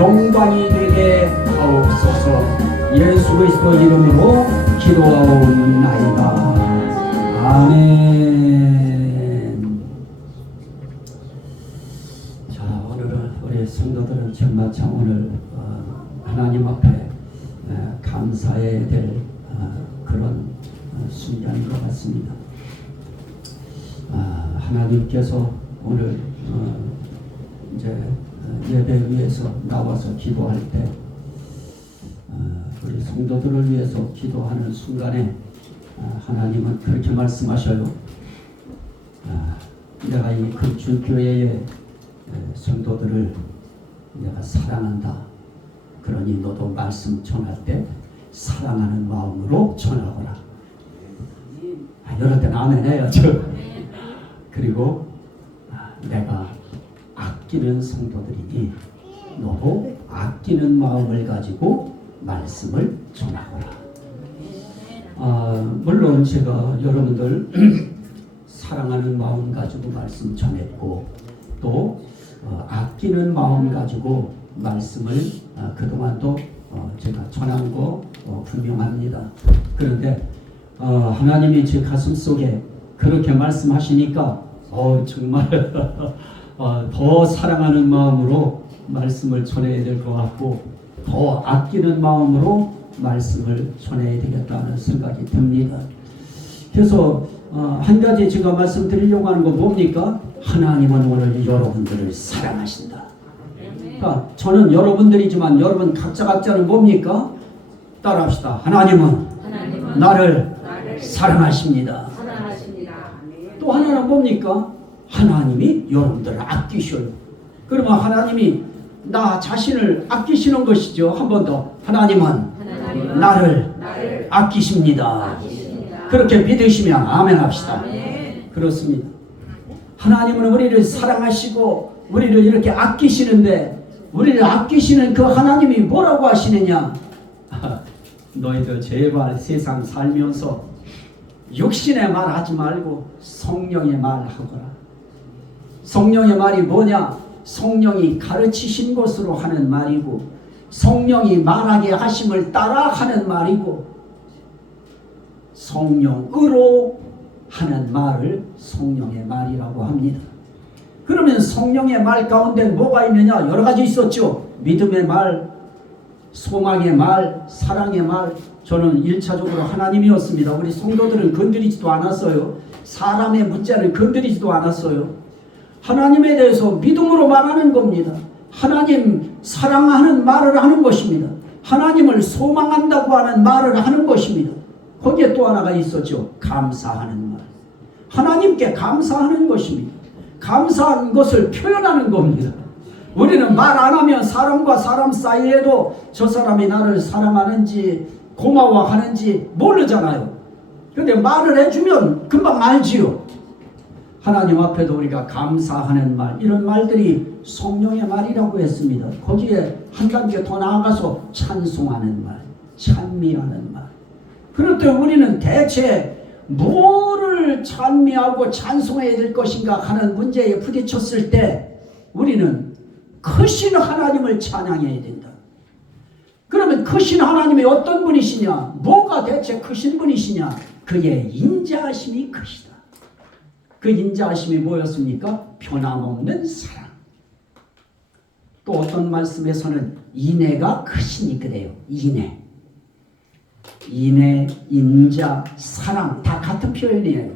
영광이 되게 하옵소서. 예수 그리스도 이름으로 기도하옵나이다. 아멘. 자, 오늘은 우리 성도들은 정말 참 오늘 하나님 앞에 감사해야 될 그런 순간인 것 같습니다. 하나님께서 오늘 이제 예배 위해서 나와서 기도할 때 우리 성도들을 위해서 기도하는 순간에 하나님은 그렇게 말씀하셔요. 내가 이 금주교회의 성도들을 내가 사랑한다. 그러니 너도 말씀 전할 때 사랑하는 마음으로 전하거라. 여러 때는 아멘 해야죠. 그리고 내가 아끼는 성도들이니 너도 아끼는 마음을 가지고 말씀을 전하거라. 물론 제가 여러분들 사랑하는 마음 가지고 말씀 전했고 또 아끼는 마음 가지고 말씀을 그동안도 제가 전한 거 분명합니다. 그런데 하나님이 제 가슴 속에 그렇게 말씀하시니까 정말 더 사랑하는 마음으로 말씀을 전해야 될 것 같고 더 아끼는 마음으로 말씀을 전해야 되겠다는 생각이 듭니다. 그래서 한 가지 제가 말씀드리려고 하는 건 뭡니까? 하나님은 오늘 여러분들을 사랑하신다. 그러니까 저는 여러분들이지만 여러분 각자는 뭡니까? 따라합시다. 하나님은 나를 사랑하십니다. 또 하나는 뭡니까? 하나님이 여러분들을 아끼셔요. 그러면 하나님이 나 자신을 아끼시는 것이죠. 한 번 더. 하나님은 나를 아끼십니다. 그렇게 믿으시면 아멘 합시다. 그렇습니다. 하나님은 우리를 사랑하시고 우리를 이렇게 아끼시는데 우리를 아끼시는 그 하나님이 뭐라고 하시느냐? 너희들 제발 세상 살면서 육신의 말 하지 말고 성령의 말 하거라. 성령의 말이 뭐냐? 성령이 가르치신 것으로 하는 말이고 성령이 말하게 하심을 따라 하는 말이고 성령으로 하는 말을 성령의 말이라고 합니다. 그러면 성령의 말 가운데 뭐가 있느냐? 여러 가지 있었죠. 믿음의 말, 소망의 말, 사랑의 말. 저는 1차적으로 하나님이었습니다. 우리 성도들은 건드리지도 않았어요. 사람의 문제는 건드리지도 않았어요. 하나님에 대해서 믿음으로 말하는 겁니다. 하나님 사랑하는 말을 하는 것입니다. 하나님을 소망한다고 하는 말을 하는 것입니다. 거기에 또 하나가 있었죠. 감사하는 말. 하나님께 감사하는 것입니다. 감사한 것을 표현하는 겁니다. 우리는 말 안 하면 사람과 사람 사이에도 저 사람이 나를 사랑하는지 고마워하는지 모르잖아요. 그런데 말을 해주면 금방 알지요. 하나님 앞에도 우리가 감사하는 말, 이런 말들이 성령의 말이라고 했습니다. 거기에 한 단계 더 나아가서 찬송하는 말, 찬미하는 말. 그럴 때 우리는 대체 뭐를 찬미하고 찬송해야 될 것인가 하는 문제에 부딪혔을 때 우리는 크신 하나님을 찬양해야 된다. 그러면 크신 하나님이 어떤 분이시냐? 뭐가 대체 크신 분이시냐? 그의 인자하심이 크시다. 그 인자하심이 뭐였습니까? 변함없는 사랑. 또 어떤 말씀에서는 인애가 크시니 그래요. 인애, 인자, 사랑 다 같은 표현이에요.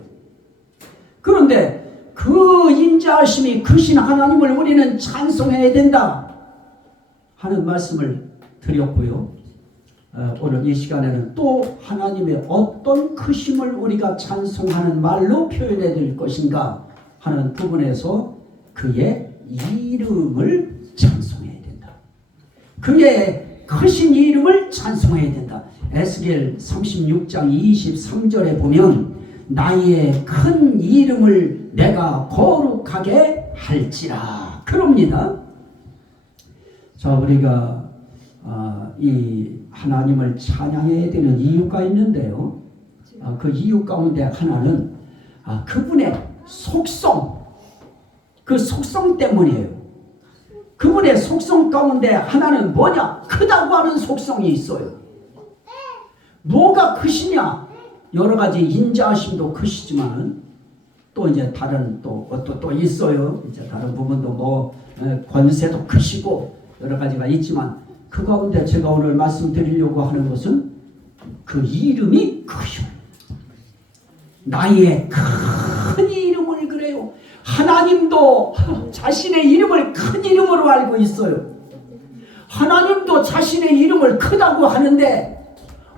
그런데 그 인자하심이 크신 하나님을 우리는 찬송해야 된다 하는 말씀을 드렸고요. 오늘 이 시간에는 또 하나님의 어떤 크심을 우리가 찬송하는 말로 표현해야 될 것인가 하는 부분에서 그의 이름을 찬송해야 된다. 그의 크신 이름을 찬송해야 된다. 에스겔 36장 23절에 보면 나의 큰 이름을 내가 거룩하게 할지라 그럽니다. 자, 우리가 이 하나님을 찬양해야 되는 이유가 있는데요. 그 이유 가운데 하나는 그분의 속성, 그 속성 때문이에요. 그분의 속성 가운데 하나는 뭐냐? 크다고 하는 속성이 있어요. 뭐가 크시냐? 여러 가지 인자하심도 크시지만은 또 이제 다른 또 있어요. 이제 다른 부분도 뭐 권세도 크시고 여러 가지가 있지만 그 가운데 제가 오늘 말씀드리려고 하는 것은 그 이름이 크셔요. 나의 큰 이름을 그래요. 하나님도 자신의 이름을 큰 이름으로 알고 있어요. 하나님도 자신의 이름을 크다고 하는데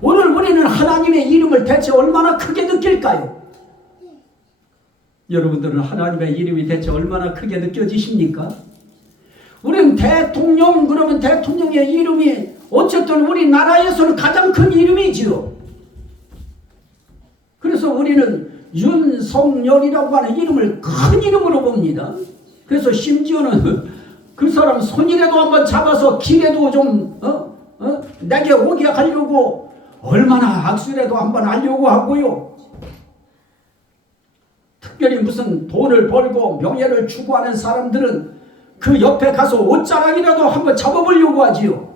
오늘 우리는 하나님의 이름을 대체 얼마나 크게 느낄까요? 여러분들은 하나님의 이름이 대체 얼마나 크게 느껴지십니까? 우리는 대통령 그러면 대통령의 이름이 어쨌든 우리나라에서는 가장 큰 이름이지요. 그래서 우리는 윤석열이라고 하는 이름을 큰 이름으로 봅니다. 그래서 심지어는 그 사람 손이라도 한번 잡아서 길에도 좀 내게 오게 하려고 얼마나 악수라도 한번 하려고 하고요. 특별히 무슨 돈을 벌고 명예를 추구하는 사람들은 그 옆에 가서 옷자락이라도 한번 잡아보려고 하지요.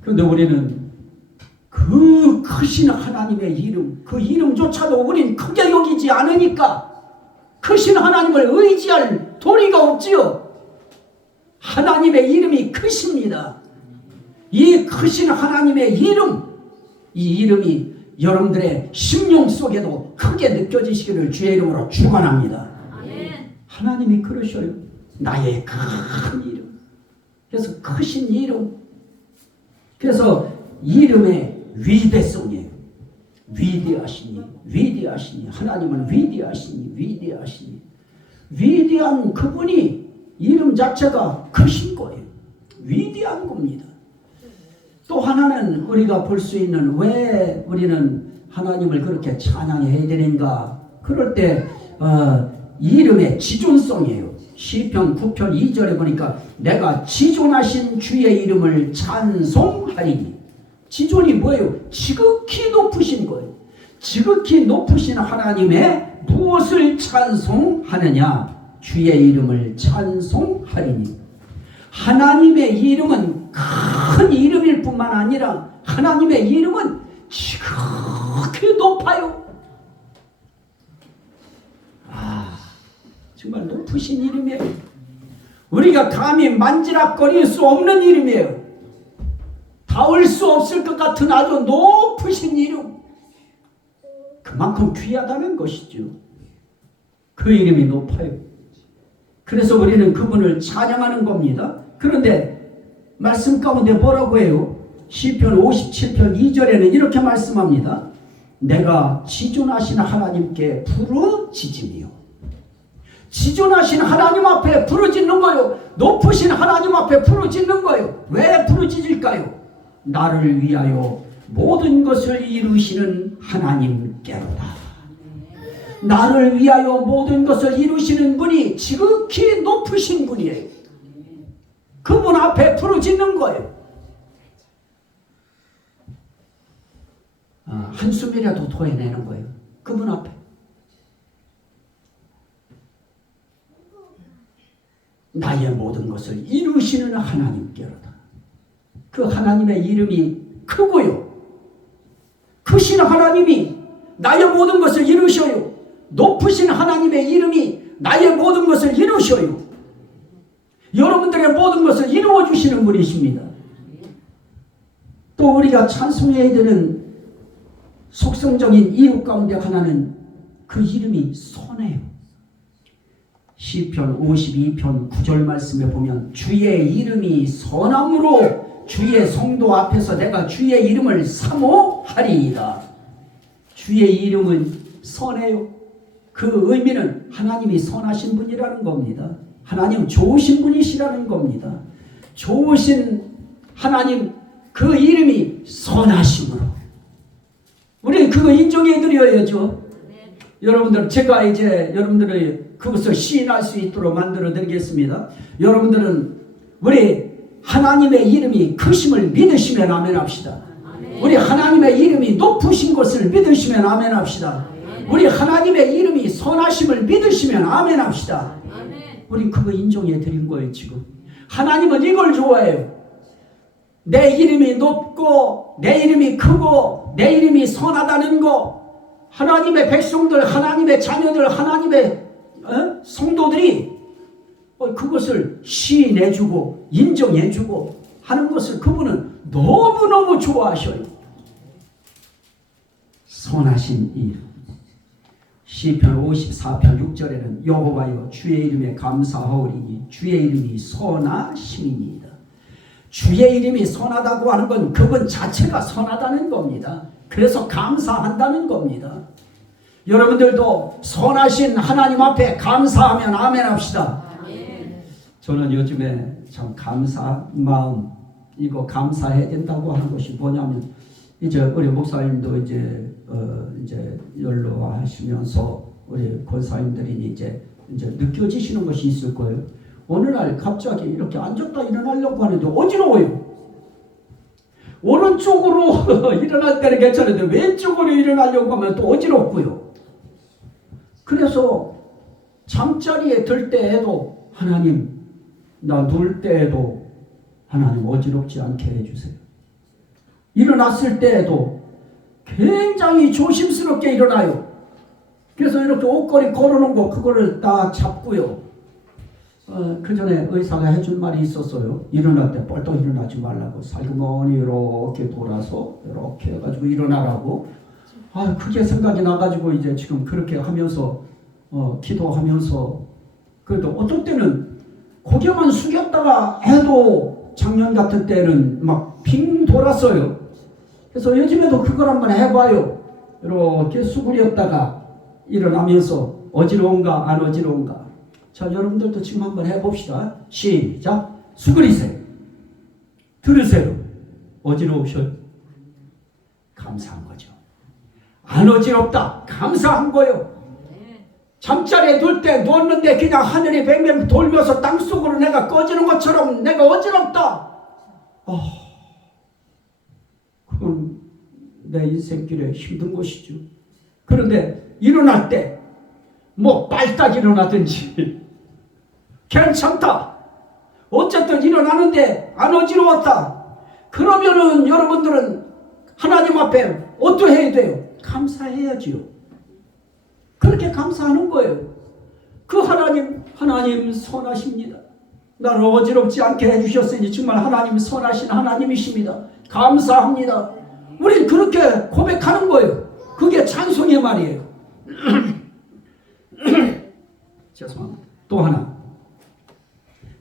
그런데 우리는 그 크신 하나님의 이름, 그 이름조차도 우린 크게 여기지 않으니까 크신 하나님을 의지할 도리가 없지요. 하나님의 이름이 크십니다. 이 크신 하나님의 이름, 이 이름이 여러분들의 심령 속에도 크게 느껴지시기를 주의 이름으로 축원합니다. 하나님이 그러셔요. 나의 큰 이름. 그래서 크신 이름. 그래서 이름의 위대성이에요. 위대하시니 하나님은 위대하시니 위대한 그분이 이름 자체가 크신 거예요. 위대한 겁니다. 또 하나는 우리가 볼 수 있는 왜 우리는 하나님을 그렇게 찬양해야 되는가? 그럴 때 이름의 지존성이에요. 시편 9편 2절에 보니까 내가 지존하신 주의 이름을 찬송하리니. 지존이 뭐예요? 지극히 높으신 거예요. 지극히 높으신 하나님의 무엇을 찬송하느냐? 주의 이름을 찬송하리니. 하나님의 이름은 큰 이름일 뿐만 아니라 하나님의 이름은 지극히 높아요. 정말 높으신 이름이에요. 우리가 감히 만지락거릴 수 없는 이름이에요. 닿을 수 없을 것 같은 아주 높으신 이름. 그만큼 귀하다는 것이죠. 그 이름이 높아요. 그래서 우리는 그분을 찬양하는 겁니다. 그런데 말씀 가운데 뭐라고 해요? 시편 57편 2절에는 이렇게 말씀합니다. 내가 지존하신 하나님께 부르짖으며. 지존하신 하나님 앞에 부르짖는 거예요. 높으신 하나님 앞에 부르짖는 거예요. 왜 부르짖을까요? 나를 위하여 모든 것을 이루시는 하나님께로다. 나를 위하여 모든 것을 이루시는 분이 지극히 높으신 분이에요. 그분 앞에 부르짖는 거예요. 한숨이라도 토해내는 거예요. 그분 앞에. 나의 모든 것을 이루시는 하나님께로다. 그 하나님의 이름이 크고요. 크신 하나님이 나의 모든 것을 이루셔요. 높으신 하나님의 이름이 나의 모든 것을 이루셔요. 여러분들의 모든 것을 이루어 주시는 분이십니다. 또 우리가 찬송해야 되는 속성적인 이유 가운데 하나는 그 이름이 선해요. 시편 52편 9절 말씀에 보면 주의 이름이 선함으로 주의 성도 앞에서 내가 주의 이름을 사모하리이다. 주의 이름은 선해요. 그 의미는 하나님이 선하신 분이라는 겁니다. 하나님 좋으신 분이시라는 겁니다. 좋으신 하나님 그 이름이 선하심으로 우리는 그거 인정해 드려야죠. 여러분들 제가 이제 여러분들의 그것을 시인할 수 있도록 만들어 드리겠습니다. 여러분들은 우리 하나님의 이름이 크심을 믿으시면 아멘 합시다. 우리 하나님의 이름이 높으신 것을 믿으시면 아멘 합시다. 우리 하나님의 이름이 선하심을 믿으시면 아멘 합시다. 우리 그거 인정해 드린 거예요. 지금 하나님은 이걸 좋아해요. 내 이름이 높고 내 이름이 크고 내 이름이 선하다는 거, 하나님의 백성들, 하나님의 자녀들, 하나님의 성도들이 그것을 시인해주고 인정해주고 하는 것을 그분은 너무너무 좋아하셔요. 선하신 이름. 시편 54편 6절에는 여호와여 주의 이름에 감사하오리니 주의 이름이 선하심이니이다. 주의 이름이 선하다고 하는 건 그분 자체가 선하다는 겁니다. 그래서 감사한다는 겁니다. 여러분들도 선하신 하나님 앞에 감사하면 아멘 합시다. 저는 요즘에 참 감사한 마음, 이거 감사해야 된다고 하는 것이 뭐냐면, 이제 우리 목사님도 이제 연로하시면서 우리 권사님들이 이제 느껴지시는 것이 있을 거예요. 어느 날 갑자기 이렇게 앉았다 일어나려고 하는데 어지러워요. 오른쪽으로 일어날 때는 괜찮은데 왼쪽으로 일어나려고 하면 또 어지럽고요. 그래서 잠자리에 들 때에도 하나님, 나 누울 때에도 하나님 어지럽지 않게 해주세요. 일어났을 때에도 굉장히 조심스럽게 일어나요. 그래서 이렇게 옷걸이 걸어놓은 거 그거를 딱 잡고요. 그 전에 의사가 해준 말이 있었어요. 일어날 때 뻘떡 일어나지 말라고, 살그머니 이렇게 돌아서 이렇게 해가지고 일어나라고. 그게 생각이 나가지고 이제 지금 그렇게 하면서 기도하면서, 그래도 어떤 때는 고개만 숙였다가 해도 작년 같은 때는 막 빙 돌았어요. 그래서 요즘에도 그걸 한번 해봐요. 이렇게 수그렸다가 일어나면서 어지러운가 안 어지러운가. 자, 여러분들도 지금 한번 해봅시다. 시작. 수그리세요. 들으세요. 어지러우셔요? 감사한 거죠. 안 어지럽다. 감사한 거요. 잠자리에 둘 때 누웠는데 그냥 하늘이 뱅뱅 돌면서 땅속으로 내가 꺼지는 것처럼 내가 어지럽다. 그건 내 인생길에 힘든 것이죠. 그런데 일어날 때 뭐 빨딱 일어나든지 괜찮다. 어쨌든 일어나는데 안 어지러웠다. 그러면은 여러분들은 하나님 앞에 어떻게 해야 돼요? 감사해야지요. 그렇게 감사하는 거예요. 그 하나님 선하십니다. 나를 어지럽지 않게 해주셨으니 정말 하나님 선하신 하나님이십니다. 감사합니다. 우린 그렇게 고백하는 거예요. 그게 찬송의 말이에요. 죄송합니다. 또 하나,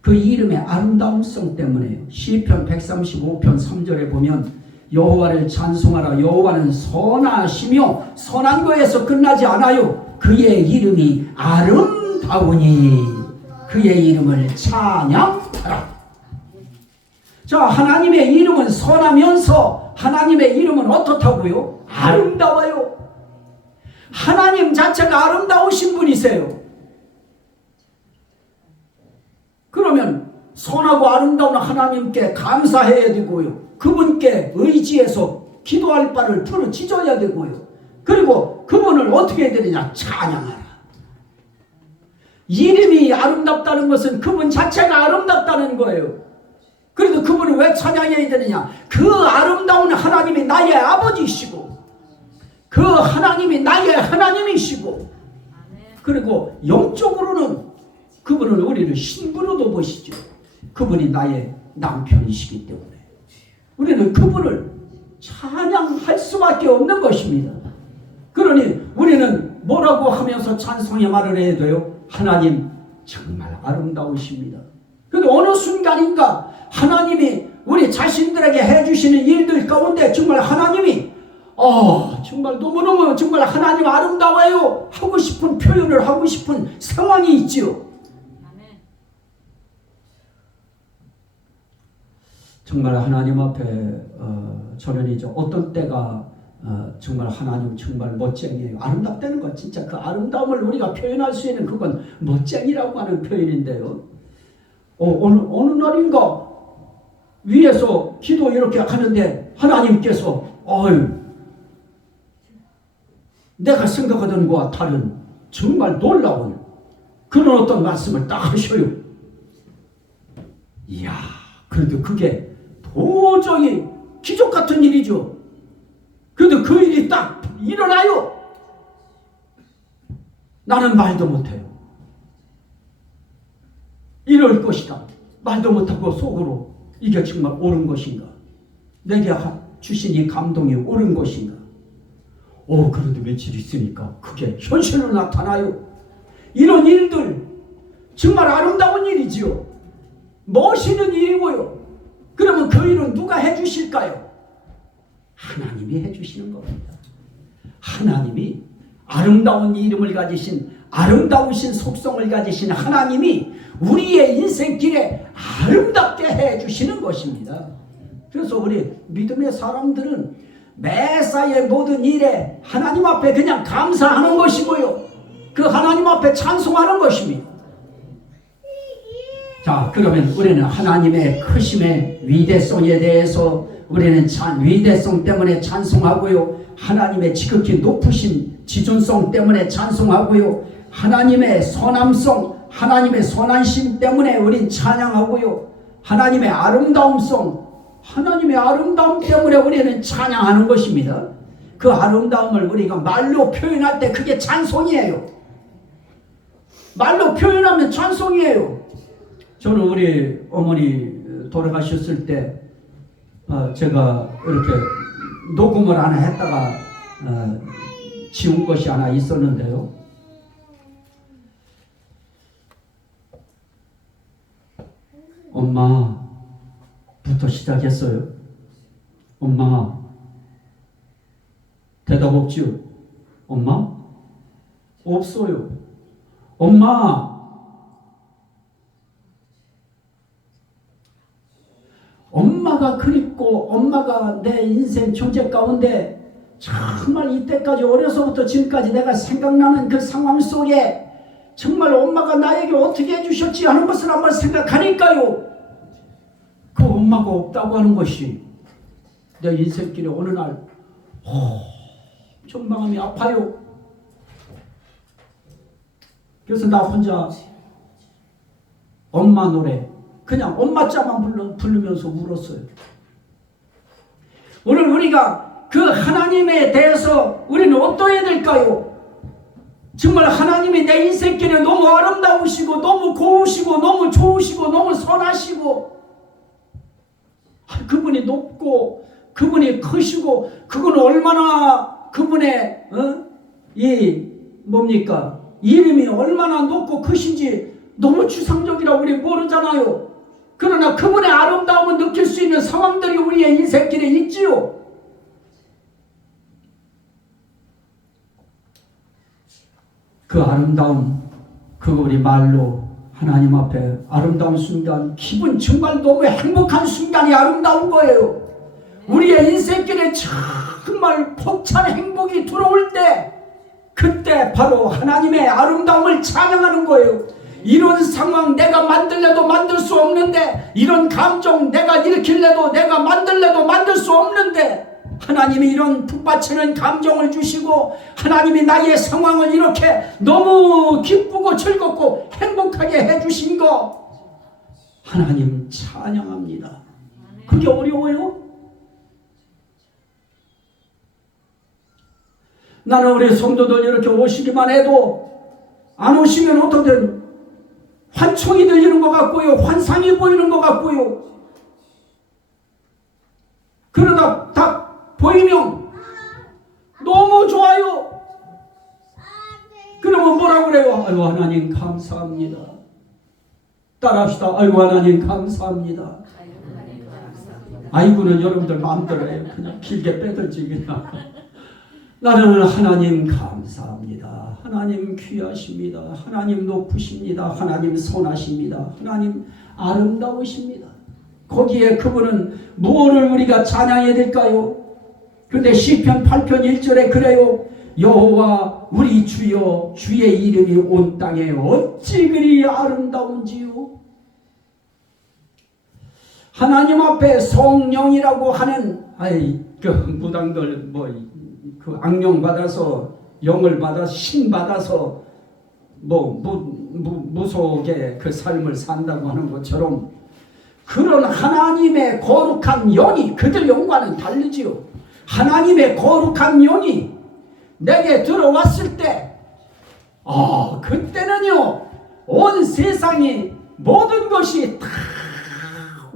그 이름의 아름다움성 때문에 시편 135편 3절에 보면 여호와를 찬송하라. 여호와는 선하시며 선한 거에서 끝나지 않아요. 그의 이름이 아름다우니 그의 이름을 찬양하라. 자, 하나님의 이름은 선하면서 하나님의 이름은 어떻다고요? 아름다워요. 하나님 자체가 아름다우신 분이세요. 그러면 선하고 아름다운 하나님께 감사해야 되고요. 그분께 의지해서 기도할 바를 부르짖어야 되고요. 그리고 그분을 어떻게 해야 되느냐? 찬양하라. 이름이 아름답다는 것은 그분 자체가 아름답다는 거예요. 그래도 그분을 왜 찬양해야 되느냐? 그 아름다운 하나님이 나의 아버지시고 그 하나님이 나의 하나님이시고, 그리고 영적으로는 그분을 우리를 신부로도 보시죠. 그분이 나의 남편이시기 때문에 우리는 그분을 찬양할 수밖에 없는 것입니다. 그러니 우리는 뭐라고 하면서 찬송의 말을 해야 돼요? 하나님 정말 아름다우십니다. 그런데 어느 순간인가 하나님이 우리 자신들에게 해주시는 일들 가운데 정말 하나님이 정말 너무너무 정말 하나님 아름다워요 하고 싶은 표현을 하고 싶은 상황이 있지요. 정말 하나님 앞에 저는 이제 어떤 때가 정말 하나님 정말 멋쟁이에요. 아름답다는 것, 진짜 그 아름다움을 우리가 표현할 수 있는 그건 멋쟁이라고 하는 표현인데요. 어느 날인가 위에서 기도 이렇게 하는데 하나님께서 내가 생각하던 것과 다른 정말 놀라운 그런 어떤 말씀을 딱 하셔요. 이야, 그래도 그게 도저히 기적 같은 일이죠. 그래도 그 일이 딱 일어나요. 나는 말도 못해요. 이럴 것이다. 말도 못하고 속으로 이게 정말 옳은 것인가? 내게 주신 이 감동이 옳은 것인가? 그래도 며칠 있으니까 그게 현실로 나타나요. 이런 일들 정말 아름다운 일이지요. 멋있는 일이고요. 그러면 그 일은 누가 해주실까요? 하나님이 해주시는 겁니다. 하나님이 아름다운 이름을 가지신, 아름다우신 속성을 가지신 하나님이 우리의 인생길에 아름답게 해주시는 것입니다. 그래서 우리 믿음의 사람들은 매사의 모든 일에 하나님 앞에 그냥 감사하는 것이고요. 그 하나님 앞에 찬송하는 것입니다. 자, 그러면 우리는 하나님의 크심의 위대성에 대해서 우리는 위대성 때문에 찬송하고요. 하나님의 지극히 높으신 지존성 때문에 찬송하고요. 하나님의 선함성, 하나님의 선하심 때문에 우린 찬양하고요. 하나님의 아름다움성, 하나님의 아름다움 때문에 우리는 찬양하는 것입니다. 그 아름다움을 우리가 말로 표현할 때 그게 찬송이에요. 말로 표현하면 찬송이에요. 저는 우리 어머니 돌아가셨을 때 제가 이렇게 녹음을 하나 했다가 지운 것이 하나 있었는데요. 엄마부터 시작했어요. 엄마, 대답 없지요? 엄마? 없어요. 엄마, 엄마가 그립고 엄마가 내 인생 존재 가운데 정말 이때까지 어려서부터 지금까지 내가 생각나는 그 상황 속에 정말 엄마가 나에게 어떻게 해주셨지 하는 것을 한번 생각하니까요. 그 엄마가 없다고 하는 것이 내 인생길에 어느 날 좀 마음이 아파요. 그래서 나 혼자 엄마 노래 그냥 엄마 자만 부르면서 울었어요. 오늘 우리가 그 하나님에 대해서 우리는 어떠해야 될까요? 정말 하나님이 내 인생길에 너무 아름다우시고 너무 고우시고 너무 좋으시고 너무 선하시고 그분이 높고 그분이 크시고 그분은 얼마나 그분의 이름이 얼마나 높고 크신지 너무 추상적이라고 우리 모르잖아요. 그러나 그분의 아름다움을 느낄 수 있는 상황들이 우리의 인생길에 있지요. 그 아름다움, 그거 우리 말로 하나님 앞에 아름다운 순간, 기분 정말 너무 행복한 순간이 아름다운 거예요. 우리의 인생길에 정말 벅찬 행복이 들어올 때 그때 바로 하나님의 아름다움을 찬양하는 거예요. 이런 상황 내가 만들래도 만들 수 없는데, 이런 감정 내가 일으킬래도 내가 만들래도 만들 수 없는데 하나님이 이런 북받치는 감정을 주시고 하나님이 나의 상황을 이렇게 너무 기쁘고 즐겁고 행복하게 해주신 거 하나님 찬양합니다. 그게 어려워요? 나는 우리 성도들 이렇게 오시기만 해도 안 오시면 어떻든 환청이 들리는 것 같고요, 환상이 보이는 것 같고요. 그러다 딱 보이면 너무 좋아요. 그러면 뭐라고 그래요? 아이고 하나님 감사합니다. 따라합시다. 아이고 하나님 감사합니다. 아이고는 여러분들 마음대로 해요. 그냥 길게 빼들지 그냥. 나는 하나님 감사합니다. 하나님 귀하십니다. 하나님 높으십니다. 하나님 선하십니다. 하나님 아름다우십니다. 거기에 그분은 무엇을 우리가 찬양해야 될까요? 그런데 시편 8편 1절에 그래요. 여호와 우리 주여, 주의 이름이 온 땅에 어찌 그리 아름다운지요. 하나님 앞에 성령이라고 하는 그 무당들 그 악령 받아서 영을 받아 신 받아서 무속의 그 삶을 산다고 하는 것처럼 그런 하나님의 거룩한 영이 그들 영과는 다르지요. 하나님의 거룩한 영이 내게 들어왔을 때 그때는요 온 세상이 모든 것이 다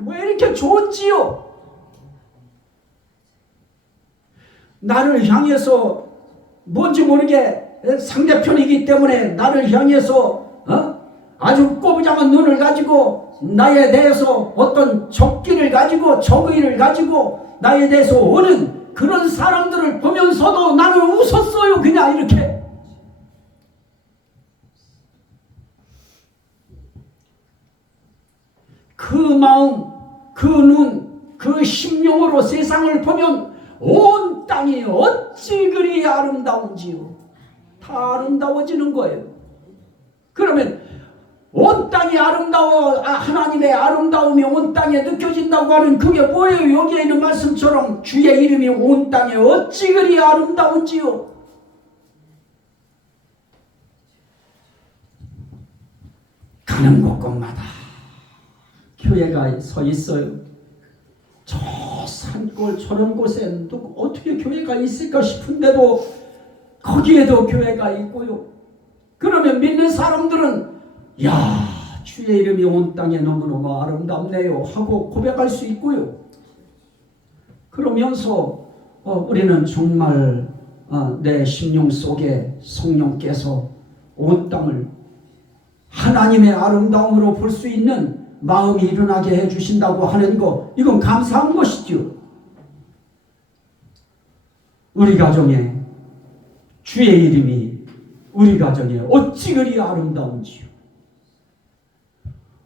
왜 이렇게 좋은지요. 나를 향해서 뭔지 모르게 상대편이기 때문에 나를 향해서 아주 꼬부장한 눈을 가지고 나에 대해서 어떤 적기를 가지고 적의를 가지고 나에 대해서 오는 그런 사람들을 보면서도 나는 웃었어요. 그냥 이렇게. 그 마음, 그 눈, 그 심령으로 세상을 보면 온 땅이 어찌 그리 아름다운지요. 다 아름다워지는 거예요. 그러면 온 땅이 아름다워, 하나님의 아름다움이 온 땅에 느껴진다고 하는 그게 뭐예요? 여기에 있는 말씀처럼 주의 이름이 온 땅에 어찌 그리 아름다운지요. 가는 곳곳마다 교회가 서 있어요. 저 산골 저런 곳에 어떻게 교회가 있을까 싶은데도 거기에도 교회가 있고요. 그러면 믿는 사람들은 주의 이름이 온 땅에 너무너무 아름답네요 하고 고백할 수 있고요. 그러면서 우리는 정말 내 심령 속에 성령께서 온 땅을 하나님의 아름다움으로 볼 수 있는 마음이 일어나게 해주신다고 하는 것, 이건 감사한 것이죠. 우리 가정에 주의 이름이 우리 가정에 어찌 그리 아름다운지요.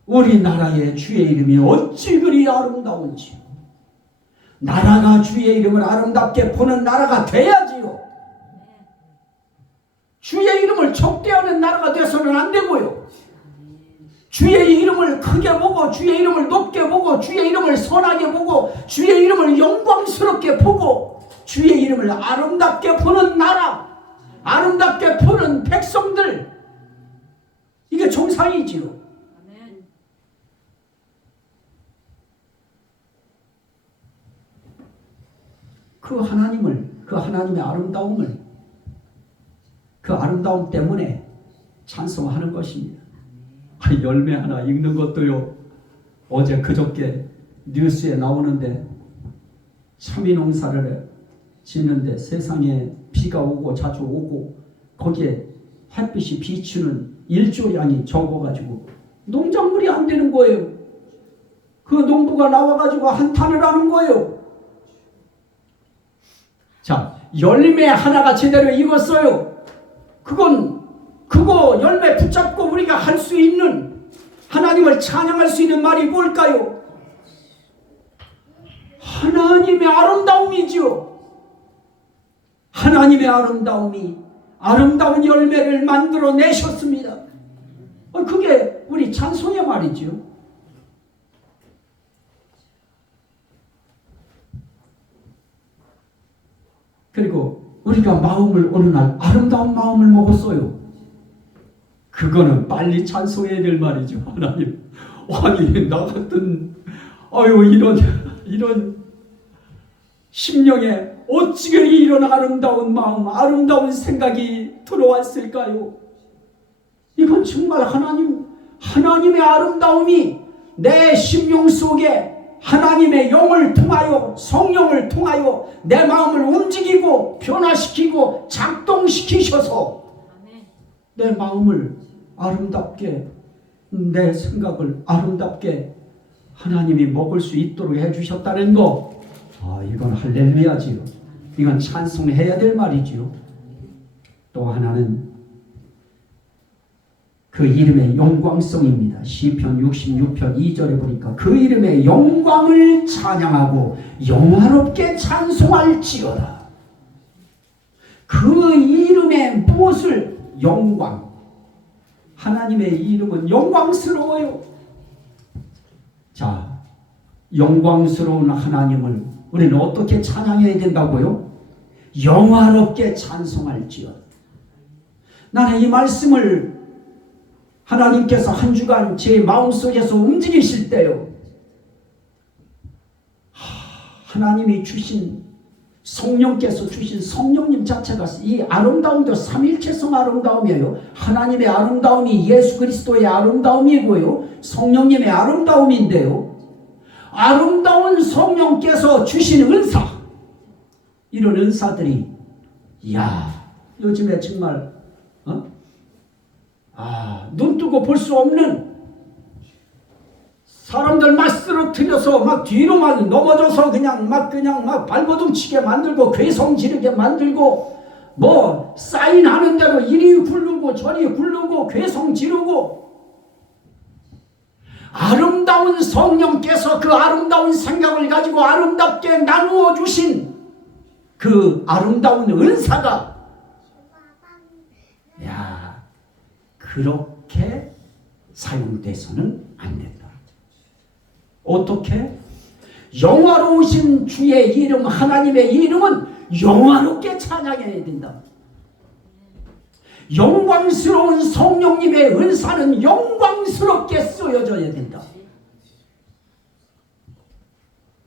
우리나라의 주의 이름이 어찌 그리 아름다운지요. 나라가 주의 이름을 아름답게 보는 나라가 돼야지요. 주의 이름을 적대하는 나라가 돼서는 안 되고요. 주의 이름을 크게 보고 주의 이름을 높게 보고 주의 이름을 선하게 보고 주의 이름을 영광스럽게 보고 주의 이름을 아름답게 보는 나라, 아름답게 보는 백성들, 이게 정상이지요. 그 하나님을, 그 하나님의 아름다움을, 그 아름다움 때문에 찬송하는 것입니다. 열매 하나 읽는 것도요, 어제 그저께 뉴스에 나오는데 참외 농사를 짓는데 세상에 비가 오고 자주 오고 거기에 햇빛이 비추는 일조량이 적어가지고 농작물이 안 되는 거예요. 그 농부가 나와가지고 한탄을 하는 거예요. 자, 열매 하나가 제대로 익었어요. 그거 열매 붙잡고 우리가 할 수 있는, 하나님을 찬양할 수 있는 말이 뭘까요? 하나님의 아름다움이죠. 하나님의 아름다움이 아름다운 열매를 만들어 내셨습니다. 그게 우리 찬송의 말이죠. 그리고 우리가 마음을 어느 날 아름다운 마음을 먹었어요. 그거는 빨리 찬송해야 될 말이죠. 하나님, 아니 나 같은 이런 심령에 어찌 그리 이런 아름다운 마음, 아름다운 생각이 들어왔을까요? 이건 정말 하나님의 아름다움이 내 심령 속에 하나님의 영을 통하여, 성령을 통하여 내 마음을 움직이고 변화시키고 작동시키셔서 내 마음을 아름답게, 내 생각을 아름답게 하나님이 먹을 수 있도록 해주셨다는 거, 이건 할렐루야지요. 이건 찬송해야 될 말이지요. 또 하나는 그 이름의 영광성입니다. 시편 66편 2절에 보니까 그 이름의 영광을 찬양하고 영화롭게 찬송할지어다. 그 이름의 무엇을? 영광. 하나님의 이름은 영광스러워요. 자, 영광스러운 하나님을 우리는 어떻게 찬양해야 된다고요? 영화롭게 찬송할지어다. 나는 이 말씀을 하나님께서 한 주간 제 마음속에서 움직이실 때요, 하나님이 주신, 성령께서 주신 성령님 자체가 이 아름다움도 삼일체성 아름다움이에요. 하나님의 아름다움이 예수 그리스도의 아름다움이고요, 성령님의 아름다움인데요, 아름다운 성령께서 주신 은사, 이런 은사들이, 이야, 요즘에 정말 눈 뜨고 볼 수 없는, 사람들 막 쓰러뜨려서 막 뒤로 막 넘어져서 그냥 막 발버둥 치게 만들고 괴성 지르게 만들고, 뭐 사인하는 대로 이리 굴르고 저리 굴르고 괴성 지르고, 아름다운 성령께서 그 아름다운 생각을 가지고 아름답게 나누어 주신 그 아름다운 은사가, 야, 그렇게 사용돼서는 안 된다. 어떻게? 영화로우신 주의 이름, 하나님의 이름은 영화롭게 찬양해야 된다. 영광스러운 성령님의 은사는 영광스럽게 쓰여져야 된다.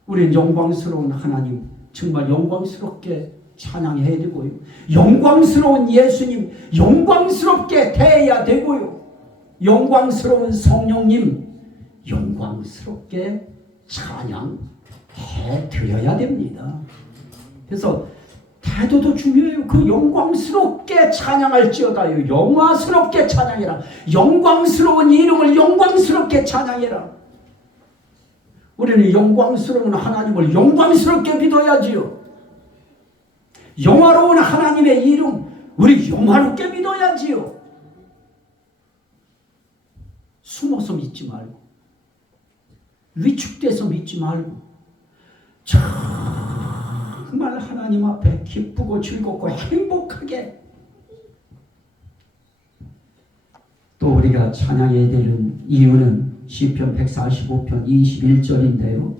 우리는 영광스러운 하나님, 정말 영광스럽게 찬양해야 되고요, 영광스러운 예수님 영광스럽게 대해야 되고요, 영광스러운 성령님 영광스럽게 찬양해 드려야 됩니다. 그래서 태도도 중요해요. 그 영광스럽게 찬양할지어다요, 영화스럽게 찬양해라. 영광스러운 이름을 영광스럽게 찬양해라. 우리는 영광스러운 하나님을 영광스럽게 믿어야지요. 영화로운 하나님의 이름, 우리 영화롭게 믿어야지요. 숨어서 믿지 말고, 위축돼서 믿지 말고, 정말 하나님 앞에 기쁘고 즐겁고 행복하게. 또 우리가 찬양해야 되는 이유는 시편 145편 21절인데요.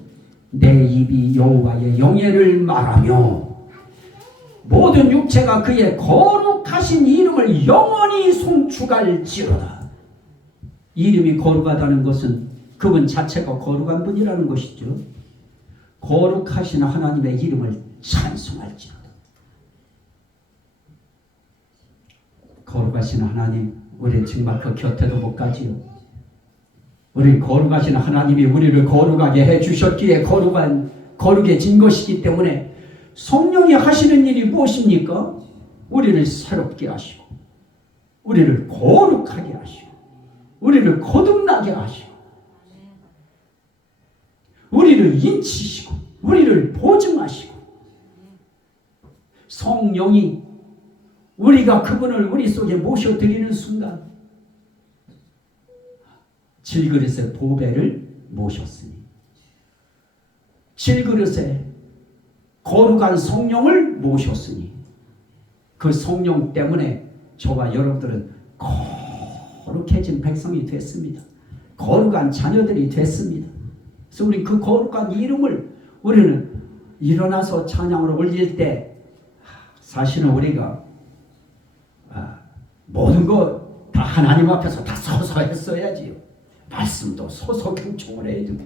내 입이 여호와의 영예를 말하며 모든 육체가 그의 거룩하신 이름을 영원히 송축할지어다. 이름이 거룩하다는 것은 그분 자체가 거룩한 분이라는 것이죠. 거룩하신 하나님의 이름을 찬송할지어다. 거룩하신 하나님, 우리는 정말 그 곁에도 못 가지요. 우리 거룩하신 하나님이 우리를 거룩하게 해주셨기에 거룩해진 것이기 때문에, 성령이 하시는 일이 무엇입니까? 우리를 새롭게 하시고, 우리를 거룩하게 하시고, 우리를 거듭나게 하시고, 우리를 인치시고, 우리를 보증하시고, 성령이 우리가 그분을 우리 속에 모셔드리는 순간 질그릇에 보배를 모셨으니, 질그릇에 거룩한 성령을 모셨으니, 그 성령 때문에 저와 여러분들은 거룩해진 백성이 됐습니다. 거룩한 자녀들이 됐습니다. 그래서 우리 그 거룩한 이름을 우리는 일어나서 찬양을 올릴 때, 사실은 우리가 모든 거 다 하나님 앞에서 다 서서 했어야지요. 말씀도 서서 경청을 해야 되고,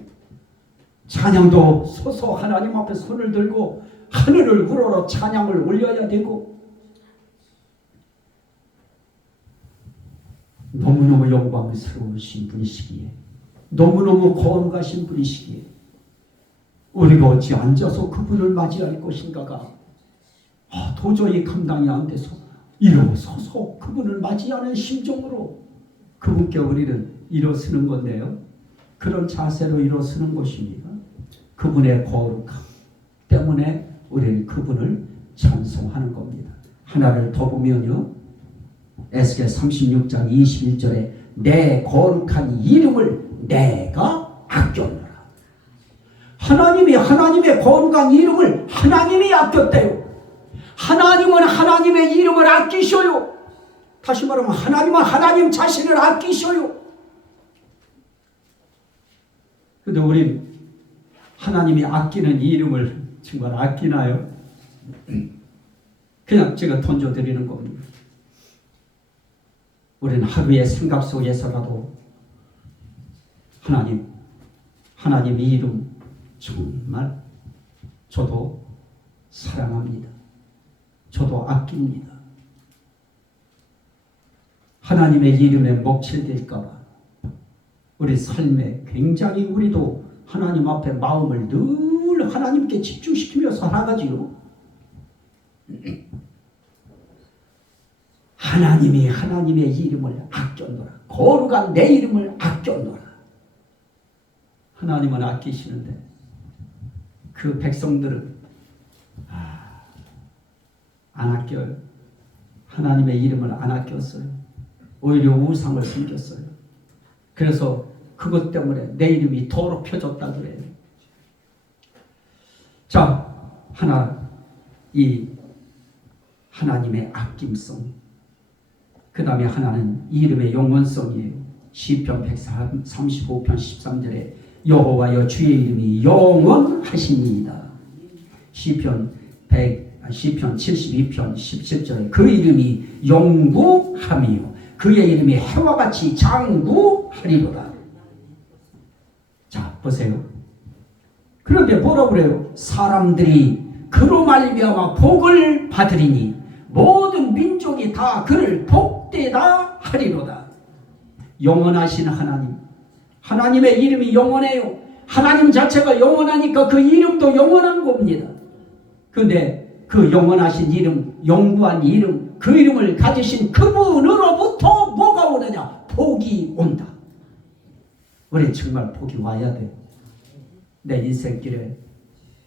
찬양도 서서 하나님 앞에 손을 들고 하늘을 우러러 찬양을 올려야 되고, 너무너무 영광스러우신 분이시기에, 너무너무 거룩하신 분이시기에 우리가 어찌 앉아서 그분을 맞이할 것인가가 도저히 감당이 안 돼서 일어서서 그분을 맞이하는 심정으로 그분께 우리는 일어서는 건데요. 그런 자세로 일어서는 것입니다. 그분의 거룩함 때문에 우리는 그분을 찬송하는 겁니다. 하나를 더 보면요, 에스겔 36장 21절에 내 거룩한 이름을 내가 아꼈노라. 하나님이 하나님의 거룩한 이름을 하나님이 아꼈대요. 하나님은 하나님의 이름을 아끼셔요. 다시 말하면 하나님은 하나님 자신을 아끼셔요. 그런데 우리 하나님이 아끼는 이름을 정말 아끼나요? 그냥 제가 던져드리는 겁니다. 우리는 하루의 생각 속에서라도 하나님의 이름 정말 저도 사랑합니다. 저도 아낍니다. 하나님의 이름에 먹칠될까봐 우리 삶에 굉장히 우리도 하나님 앞에 마음을 늘 하나님께 집중시키며 살아가지요. 하나님이 하나님의 이름을 아껴노라. 거룩한 내 이름을 아껴노라. 하나님은 아끼시는데 그 백성들은 안 아껴요. 하나님의 이름을 안 아꼈어요. 오히려 우상을 섬겼어요. 그래서 그것 때문에 내 이름이 더럽혀졌다 그래요. 자, 이 하나님의 아낌성. 그 다음에 하나는 이름의 영원성이에요. 시편 135편 13절에 여호와여 주의 이름이 영원하시니이다. 시편 72편 17절에 그 이름이 영구함이요 그의 이름이 해와 같이 장구하리로다. 자, 보세요. 그런데 뭐라고 그래요? 사람들이 그로 말미암아 복을 받으리니 모든 민족이 다 그를 복되다 하리로다. 영원하신 하나님의 이름이 영원해요. 하나님 자체가 영원하니까 그 이름도 영원한 겁니다. 그런데 그 영원하신 이름, 영구한 이름, 그 이름을 가지신 그분으로부터 뭐가 오느냐? 복이 온다. 우리 정말 복이 와야 돼요. 내 인생길에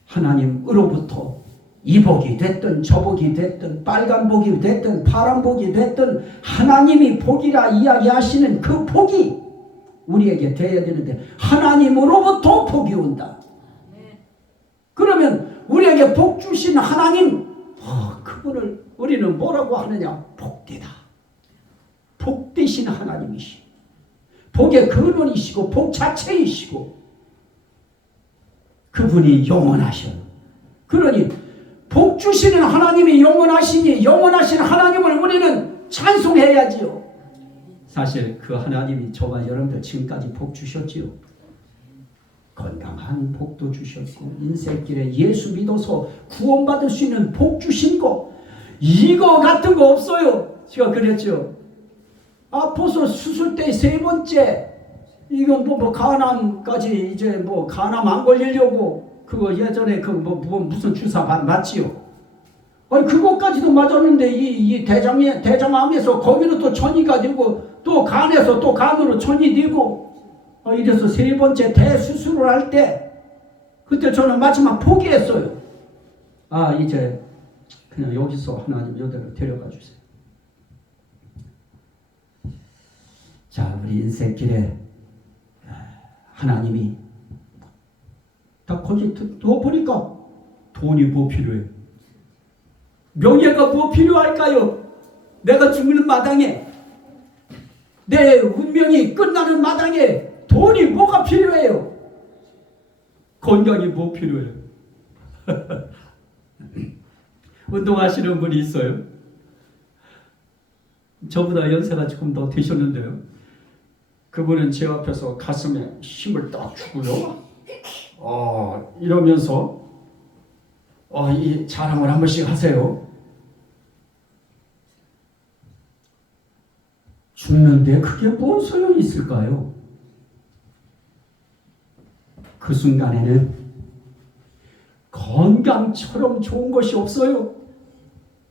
하나님으로부터 이 복이 됐든 저 복이 됐든 빨간 복이 됐든 파란 복이 됐든 하나님이 복이라 이야기하시는 그 복이 우리에게 되어야 되는데 하나님으로부터 복이 온다. 그러면 우리에게 복 주신 하나님, 그분을 우리는 뭐라고 하느냐? 복되다. 복되신 하나님이시고 복의 근원이시고 복 자체이시고 그분이 영원하셔요. 그러니 복 주시는 하나님이 영원하시니 영원하신 하나님을 우리는 찬송해야지요. 사실 그 하나님이 저와 여러분들 지금까지 복 주셨지요. 건강한 복도 주셨고 인생길에 예수 믿어서 구원받을 수 있는 복 주신 거 이거 같은 거 없어요. 제가 그랬죠. 벌써 수술 때 3번째 이건 뭐 간암까지 이제 뭐 간암 안 걸리려고 그거 예전에 그 무슨 주사 맞지요. 아니 그것까지도 맞았는데 이 대장암에서 거기로 또 전이가 되고 또 간에서 또 간으로 전이 되고 이래서 3번째 대수술을 할 때 그때 저는 마지막 포기했어요. 이제 그냥 여기서 하나님 여대로 데려가 주세요. 자, 우리 인생길에 하나님이 딱 거기 넣어보니까 돈이 뭐 필요해요? 명예가 뭐 필요할까요? 내가 죽는 마당에 내 운명이 끝나는 마당에 돈이 뭐가 필요해요? 건강이 뭐 필요해요? 운동하시는 분이 있어요. 저보다 연세가 조금 더 되셨는데요. 그분은 제 앞에서 가슴에 힘을 딱 주고요. 이러면서 이 자랑을 한 번씩 하세요. 죽는데 그게 뭔 소용이 있을까요? 그 순간에는 건강처럼 좋은 것이 없어요.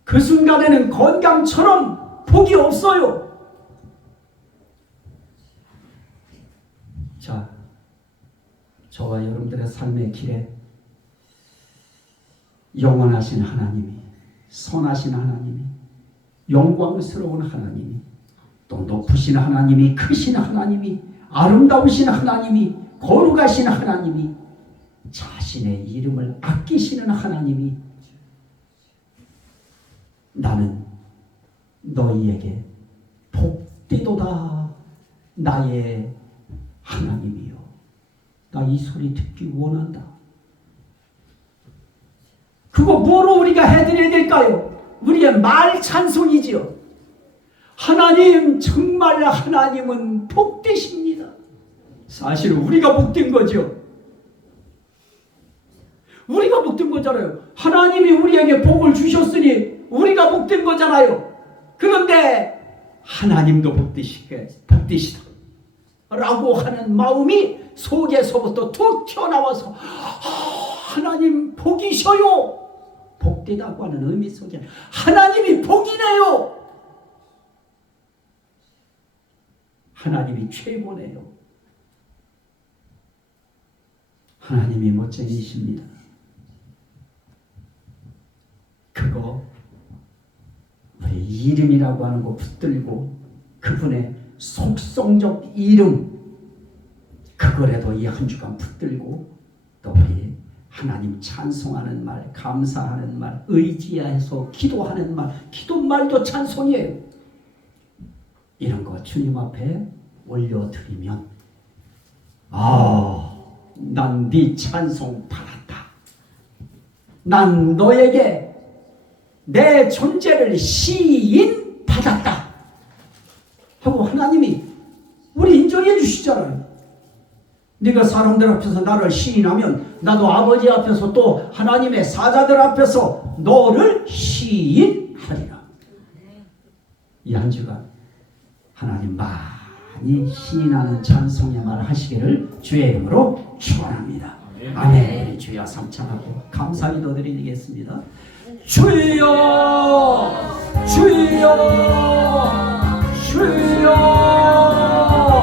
그 순간에는 건강처럼 복이 없어요. 자, 저와 여러분들의 삶의 길에 영원하신 하나님이, 선하신 하나님이, 영광스러운 하나님이, 또 높으신 하나님이, 크신 하나님이, 아름다우신 하나님이, 거룩하신 하나님이, 자신의 이름을 아끼시는 하나님이 나는 너희에게 복되도다 나의 하나님이요. 나 이 소리 듣기 원한다. 그거 뭐로 우리가 해드려야 될까요? 우리의 말 찬송이지요. 하나님, 정말 하나님은 복되십니다. 사실 우리가 복된 거죠. 우리가 복된 거잖아요. 하나님이 우리에게 복을 주셨으니 우리가 복된 거잖아요. 그런데 하나님도 복되시다 라고 하는 마음이 속에서부터 툭 튀어나와서 하나님 복이셔요. 복되다고 하는 의미 속에 하나님이 복이네요. 하나님이 최고네요. 하나님이 멋쟁이십니다. 그거 우리 이름이라고 하는 거 붙들고 그분의 속성적 이름 그거라도 이 한 주간 붙들고 또 우리 하나님 찬송하는 말, 감사하는 말, 의지해서 기도하는 말, 기도말도 찬송이에요. 이런 거 주님 앞에 올려드리면 난 네 찬송 받았다. 난 너에게 내 존재를 시인 받았다 하고 하나님이 우리 인정해 주시잖아요. 네가 사람들 앞에서 나를 시인하면 나도 아버지 앞에서 또 하나님의 사자들 앞에서 너를 시인하리라. 이 한 주간 하나님 많이 시인하는 찬송의 말 하시기를 주의 이름으로 축원합니다. 아멘. 우리 주여 삼창하고 감사 기도 드리겠습니다. 주여 주여 주여